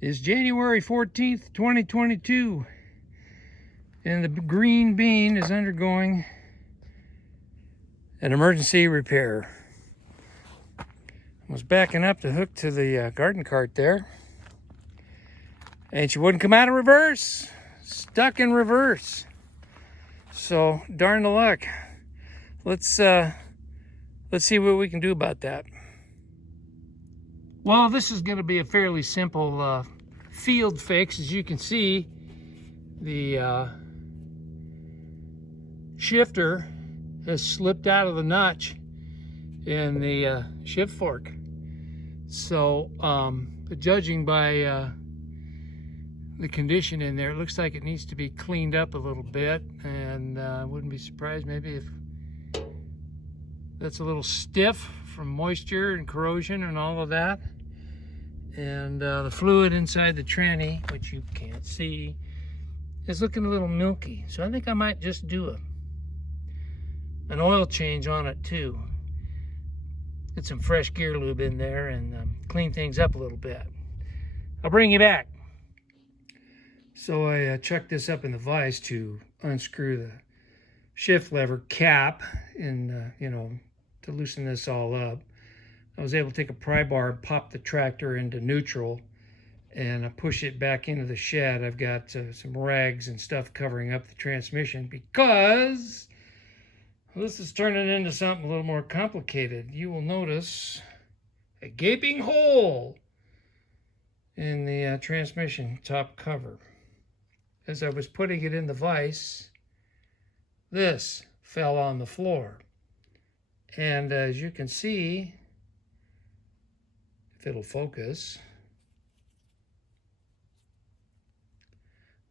is January 14th, 2022, and the green bean is undergoing an emergency repair. I was backing up to hook to the garden cart there, and she wouldn't come out of reverse. Stuck in reverse. So darn the luck. Let's see what we can do about that. Well, this is going to be a fairly simple field fix. As you can see, the shifter has slipped out of the notch in the shift fork. So, but judging by the condition in there, it looks like it needs to be cleaned up a little bit, and I wouldn't be surprised maybe if that's a little stiff from moisture and corrosion and all of that. And the fluid inside the tranny, which you can't see, is looking a little milky. So I think I might just do an oil change on it too. Get some fresh gear lube in there and clean things up a little bit. I'll bring you back. So I chucked this up in the vise to unscrew the shift lever cap and, to loosen this all up. I was able to take a pry bar and pop the tractor into neutral and push it back into the shed. I've got some rags and stuff covering up the transmission because this is turning into something a little more complicated. You will notice a gaping hole in the transmission top cover. As I was putting it in the vise, this fell on the floor. And as you can see, if it'll focus,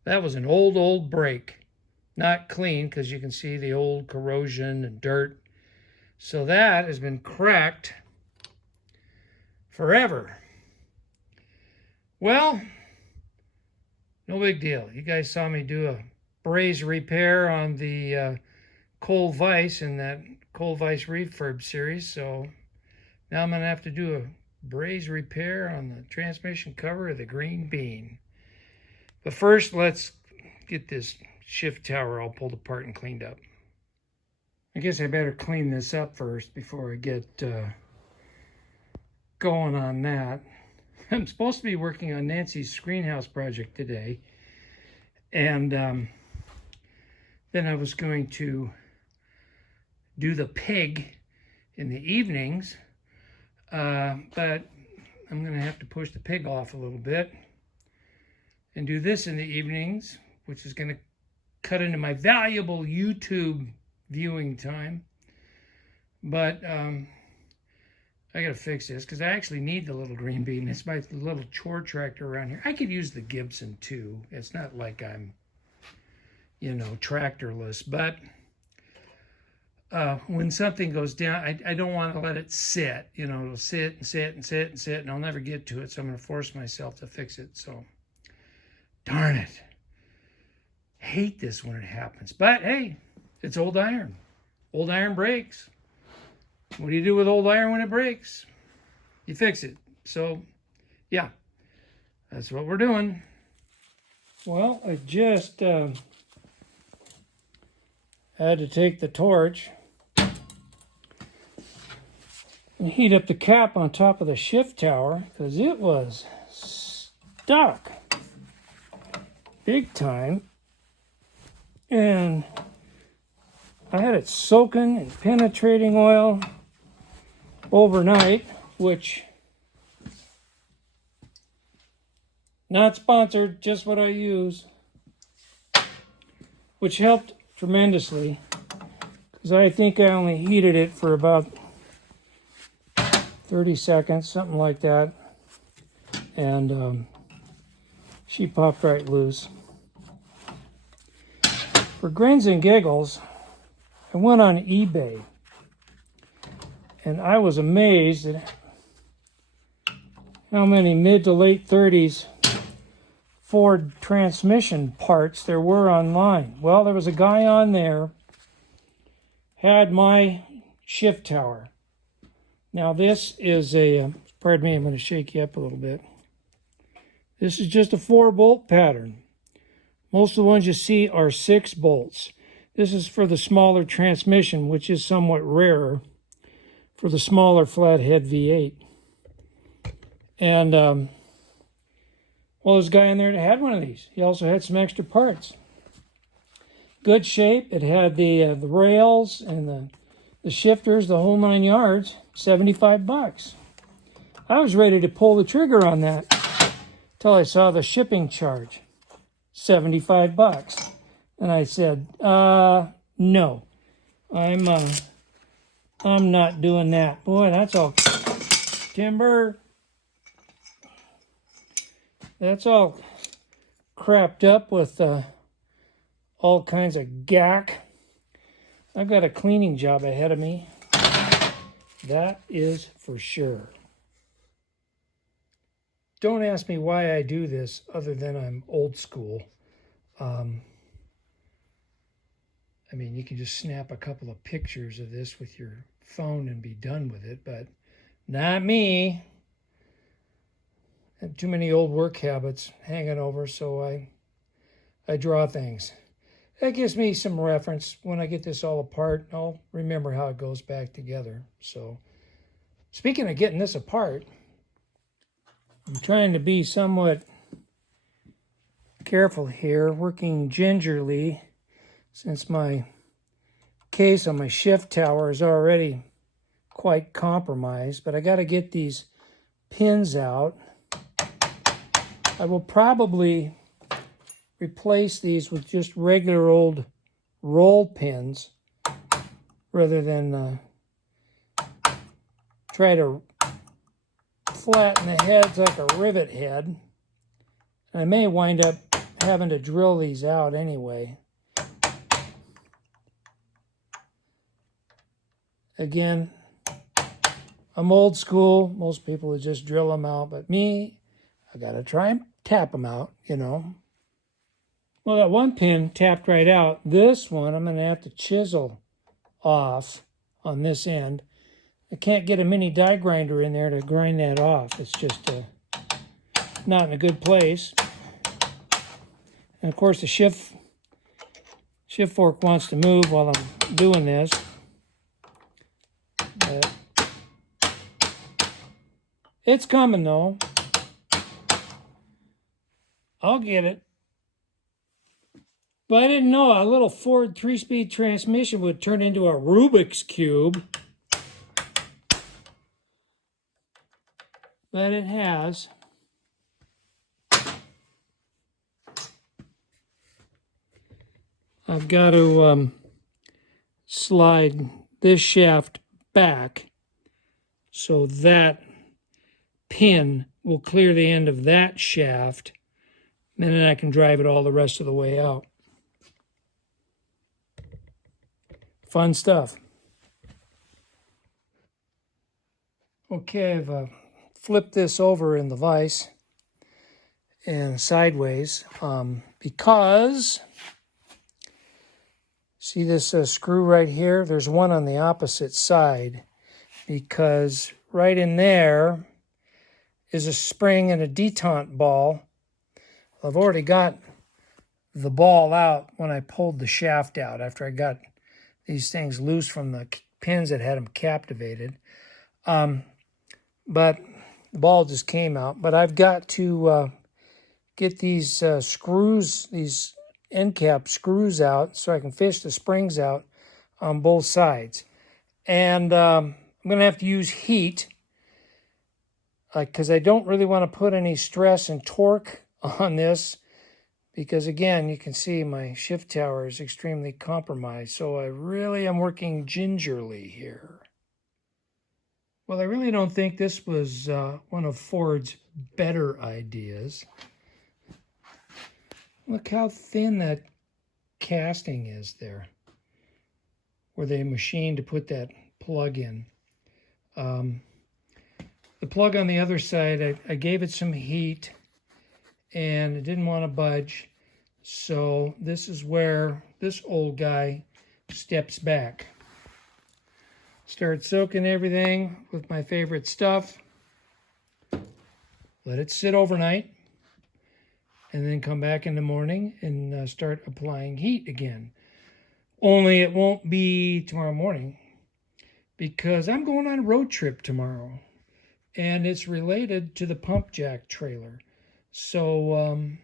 that was an old brake. Not clean, because you can see the old corrosion and dirt. So that has been cracked forever. Well, no big deal. You guys saw me do a braze repair on the Cole Vise in that Cole Vise refurb series. So now I'm going to have to do a braze repair on the transmission cover of the green bean. But first, let's get this shift tower all pulled apart and cleaned up. I guess I better clean this up first before I get going on that. I'm supposed to be working on Nancy's screenhouse project today, and then I was going to do the pig in the evenings, but I'm going to have to push the pig off a little bit and do this in the evenings, which is going to cut into my valuable YouTube viewing time. But I gotta fix this because I actually need the little green bean. It's my little chore tractor around here. I could use the Gibson too. It's not like I'm, tractorless. But when something goes down, I don't want to let it sit. It'll sit and sit and sit and sit, and I'll never get to it. So I'm gonna force myself to fix it. So, darn it. Hate this when it happens. But hey, it's old iron. Old iron breaks. What do you do with old iron when it breaks? You fix it. So, yeah, that's what we're doing. Well, I just had to take the torch and heat up the cap on top of the shift tower because it was stuck big time. And I had it soaking in penetrating oil overnight, which, not sponsored, just what I use, which helped tremendously because I think I only heated it for about 30 seconds, something like that, and she popped right loose. For grins and giggles, I went on eBay, and I was amazed at how many mid to late 30s Ford transmission parts there were online. Well, there was a guy on there, had my shift tower. Now this is a, pardon me, I'm going to shake you up a little bit. This is just a 4-bolt pattern. Most of the ones you see are 6 bolts. This is for the smaller transmission, which is somewhat rarer for the smaller flathead V8. And, well, there's a guy in there that had one of these. He also had some extra parts. Good shape. It had the rails and the shifters, the whole 9 yards. $75. I was ready to pull the trigger on that till I saw the shipping charge. $75. And I said, no, I'm not doing that. Boy, that's all timber. That's all crapped up with all kinds of gack. I've got a cleaning job ahead of me. That is for sure. Don't ask me why I do this other than I'm old school. I mean, you can just snap a couple of pictures of this with your phone and be done with it, but not me. I have too many old work habits hanging over, so I draw things. That gives me some reference. When I get this all apart, I'll remember how it goes back together. So, speaking of getting this apart, I'm trying to be somewhat careful here, working gingerly, since my case on my shift tower is already quite compromised. But I got to get these pins out. I will probably replace these with just regular old roll pins rather than try to flatten the heads like a rivet head. I may wind up having to drill these out anyway. Again, I'm old school. Most people would just drill them out, but me, I gotta try and tap them out, you know. Well, that one pin tapped right out. This one, I'm gonna have to chisel off on this end. I can't get a mini die grinder in there to grind that off. It's just not in a good place. And of course, the shift fork wants to move while I'm doing this. But it's coming though. I'll get it. But I didn't know a little Ford 3-speed transmission would turn into a Rubik's Cube. But it has. I've got to slide this shaft back so that pin will clear the end of that shaft, and then I can drive it all the rest of the way out. Fun stuff. Okay, I've flipped this over in the vise and sideways because see this screw right here? There's one on the opposite side because right in there is a spring and a detente ball. I've already got the ball out when I pulled the shaft out after I got these things loose from the pins that had them captivated. But the ball just came out. But I've got to get these screws, these end cap screws out so I can fish the springs out on both sides. And I'm going to have to use heat because I don't really want to put any stress and torque on this because, again, you can see my shift tower is extremely compromised. So I really am working gingerly here. Well, I really don't think this was one of Ford's better ideas. Look how thin that casting is there, where they machined to put that plug in. The plug on the other side, I gave it some heat, and it didn't want to budge. So this is where this old guy steps back. Start soaking everything with my favorite stuff. Let it sit overnight. and then come back in the morning and start applying heat again. Only it won't be tomorrow morning because I'm going on a road trip tomorrow, and it's related to the pump jack trailer. So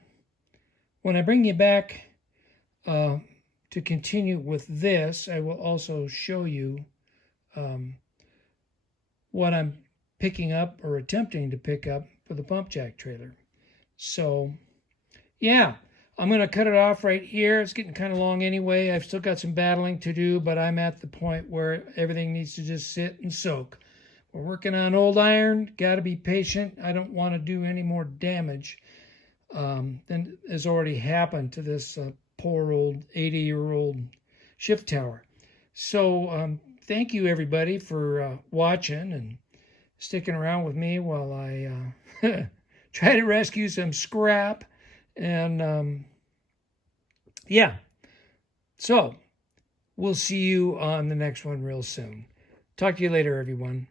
when I bring you back to continue with this, I will also show you what I'm picking up or attempting to pick up for the pump jack trailer. So yeah, I'm going to cut it off right here. It's getting kind of long anyway. I've still got some battling to do, but I'm at the point where everything needs to just sit and soak. We're working on old iron. Got to be patient. I don't want to do any more damage than has already happened to this poor old 80-year-old shift tower. So thank you, everybody, for watching and sticking around with me while I try to rescue some scrap. And yeah, so we'll see you on the next one real soon. Talk to you later, everyone.